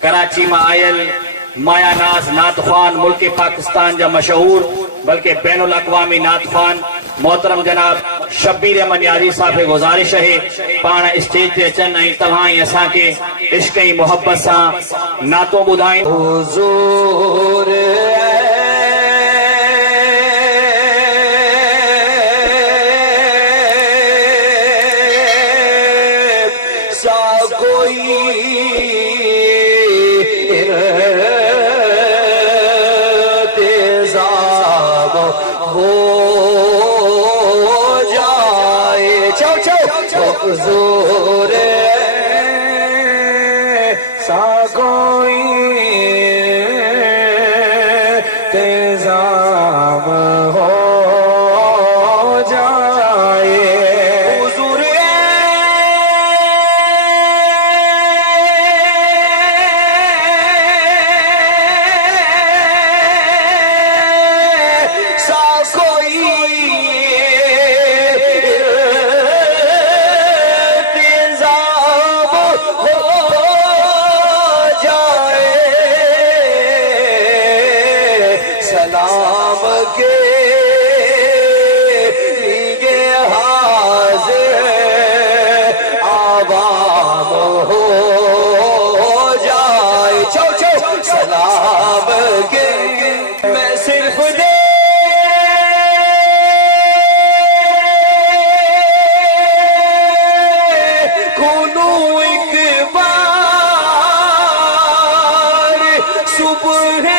کراچی میں آئل مایا ناز نعت خوان ملک پاکستان جا مشہور بلکہ بین الاقوامی نعت خوان محترم جناب شبیر احمد نیازی صاحب گزارش ہے پانا اسٹیج تے اچن ای تلہائیں اساں کے عشق ای محبت سا نعتوں بدھائیں حضور سا کوئی انتظام ہو جائے حضور سا کوئی انتظام ہو جائے حضور سا کوئی سلام کے لیے حاضر عوام ہو جائے سلام کے میں صرف کھولوں ایک بار صبح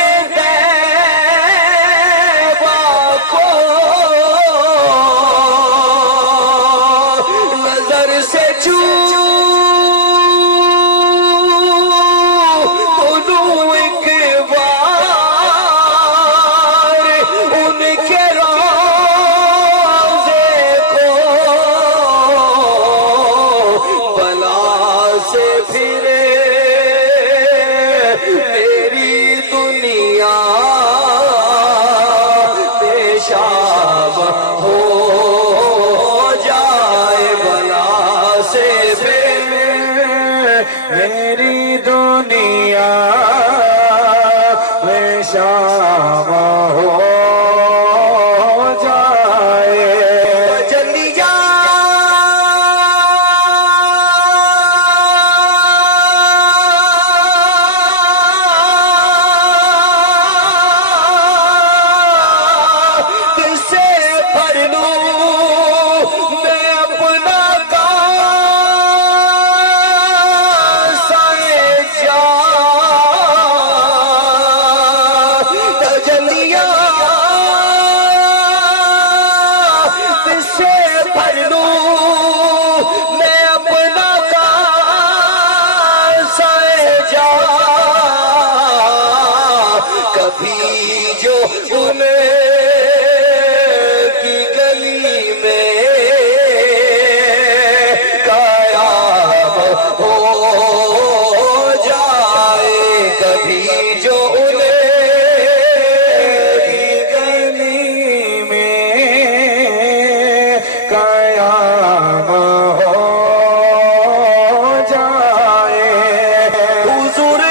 ہو جائے بلا سے میری دنیا میں شام ہو جائے جلدی جا کبھی جو ان کی گلی میں قیام ہو جائے کبھی جو ان کی گلی میں قیام ہو جائے حضور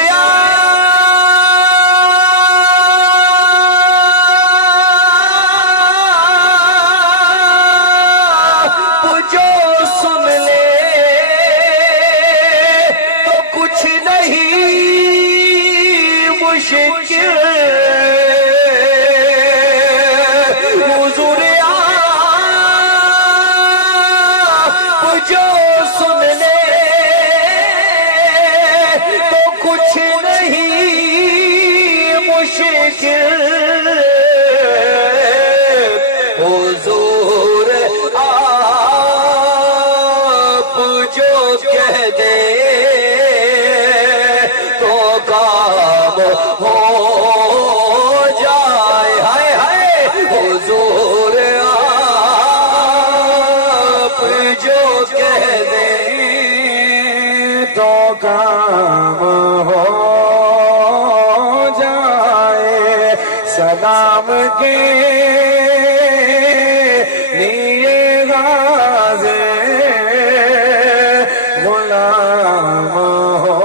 حضور جو سن لے تو کچھ نہیں مشکل حضور آپ جو کہہ دے تو کام ہو جائے ہائے ہائے حضور آپ جو کہہ دیں تو کام ہو جائے سلام کے لیے غازی غلام ہو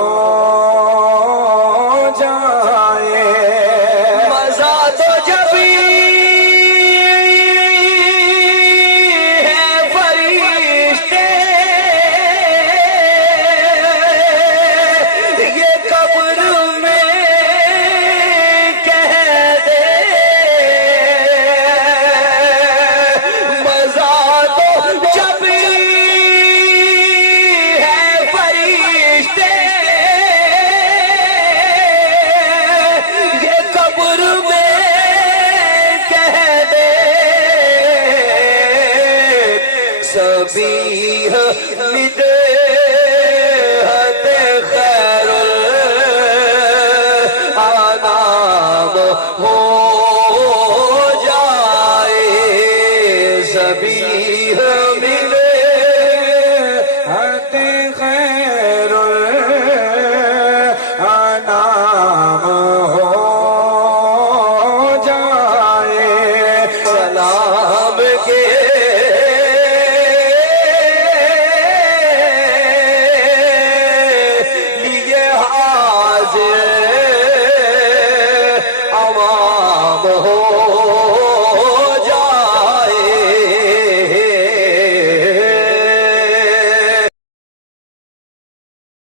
تسبیح